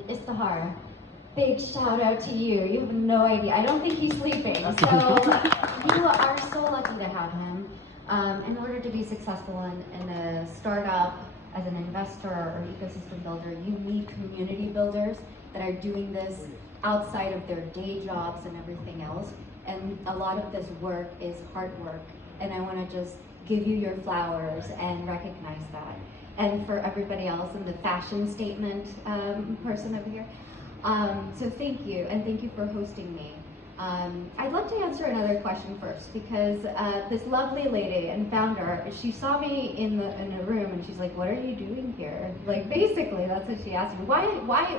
Iftikhar, big shout out to you. You have no idea. I don't think he's sleeping. So you are so lucky to have him. In order to be successful in a startup, as an investor or ecosystem builder, you need community builders that are doing this outside of their day jobs and everything else. And a lot of this work is hard work. And I want to just give you your flowers and recognize that. And for everybody else in the fashion statement person over here. So thank you, and thank you for hosting me. I'd love to answer another question first, because this lovely lady and founder, she saw me in a room and she's like, "What are you doing here?" Like, basically, that's what she asked me. Why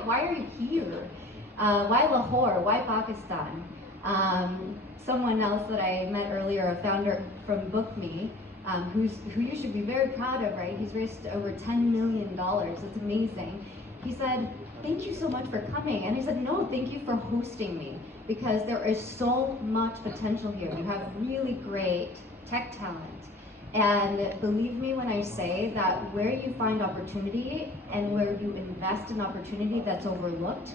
are you here? Why Lahore? Why Pakistan? Someone else that I met earlier, a founder from BookMe, who you should be very proud of, right? He's raised over $10 million. It's amazing. He said, "Thank you so much for coming." And I said, "No, thank you for hosting me, because there is so much potential here. You have really great tech talent. And believe me when I say that where you find opportunity and where you invest in opportunity that's overlooked,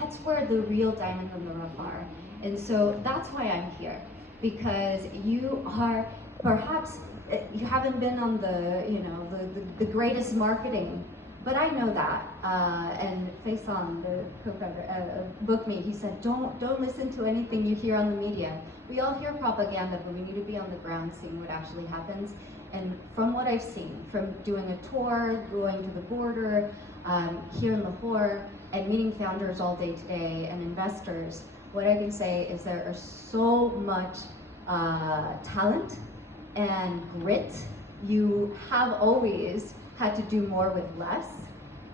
that's where the real diamonds in the rough are." And so that's why I'm here, because you are perhaps, you haven't been on the greatest marketing, but I know that. And Faisal, the co-founder of BookMe, he said, don't listen to anything you hear on the media. We all hear propaganda, but we need to be on the ground seeing what actually happens. And from what I've seen, from doing a tour, going to the border, here in Lahore, and meeting founders all day today and investors, what I can say is there are so much talent and grit. You have always had to do more with less.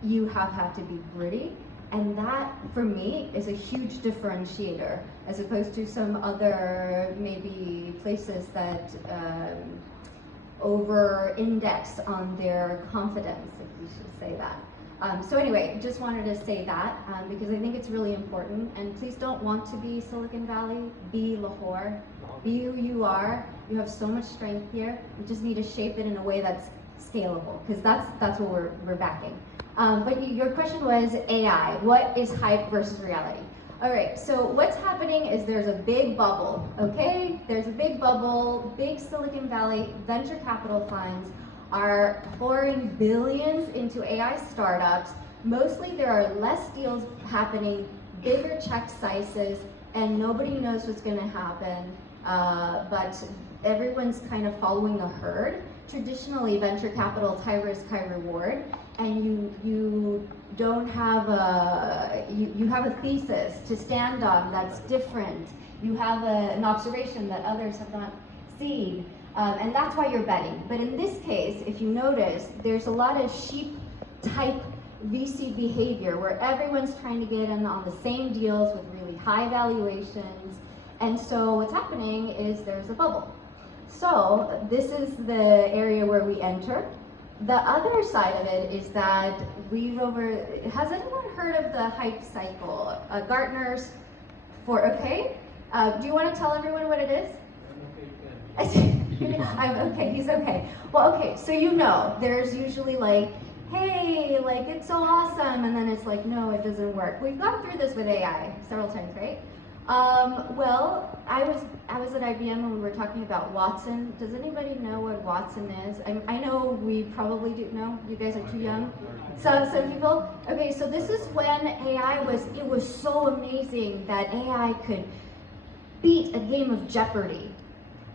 You have had to be gritty. And that, for me, is a huge differentiator, as opposed to some other maybe places that over-index on their confidence, if we should say that. So anyway, just wanted to say that because I think it's really important. And please don't want to be Silicon Valley, be Lahore, be who you are. You have so much strength here. You just need to shape it in a way that's scalable, because that's what we're backing. But your question was AI. What is hype versus reality? All right, so what's happening is there's a big bubble, okay? There's a big bubble. Big Silicon Valley venture capital funds are pouring billions into AI startups. Mostly there are less deals happening, bigger check sizes, and nobody knows what's gonna happen, but everyone's kind of following the herd. Traditionally, venture capital is high risk, high reward, and you don't have you have a thesis to stand on that's different. You have an observation that others have not seen. And that's why you're betting. But in this case, if you notice, there's a lot of sheep type VC behavior where everyone's trying to get in on the same deals with really high valuations. And so what's happening is there's a bubble. So this is the area where we enter. The other side of it is that has anyone heard of the hype cycle? Gartner's okay? Do you want to tell everyone what it is? I'm okay, he's okay. Well, okay, so there's usually like, hey, like it's so awesome, and then it's like, no, it doesn't work. We've gone through this with AI several times, right? Well, I was at IBM when we were talking about Watson. Does anybody know what Watson is? I know we probably do. No, you guys are too young. Some people. Okay, so this is when AI was so amazing that AI could beat a game of Jeopardy.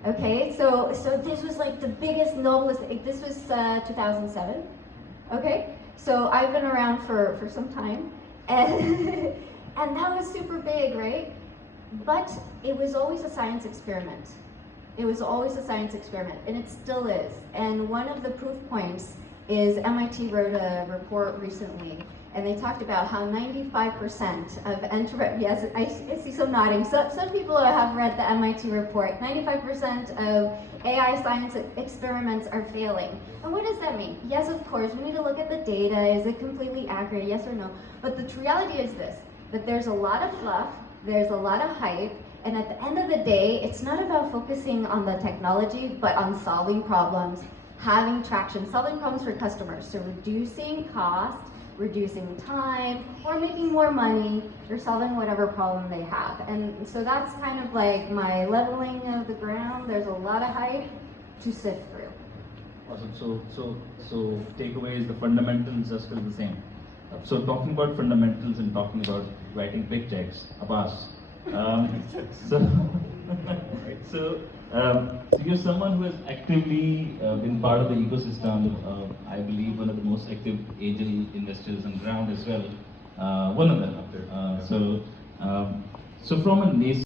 Okay, so this was like the biggest, noblest, this was 2007, okay? So I've been around for some time, and, and that was super big, right? But it was always a science experiment. It was always a science experiment, and it still is. And one of the proof points is MIT wrote a report recently, and they talked about how 95% of yes, I see some nodding. So, some people have read the MIT report. 95% of AI science experiments are failing. And what does that mean? Yes, of course, we need to look at the data. Is it completely accurate, yes or no? But the reality is this, that there's a lot of fluff, there's a lot of hype, and at the end of the day, it's not about focusing on the technology, but on solving problems, having traction, solving problems for customers. So reducing cost, reducing time, or making more money, or solving whatever problem they have. And so that's kind of like my leveling of the ground. There's a lot of hype to sift through. Awesome. So takeaway is the fundamentals are still the same. So talking about fundamentals and talking about writing big checks, Abbas. So, so you're someone who has actively been part of the ecosystem. I believe one of the most active angel investors on ground as well. One of them. So from a nascent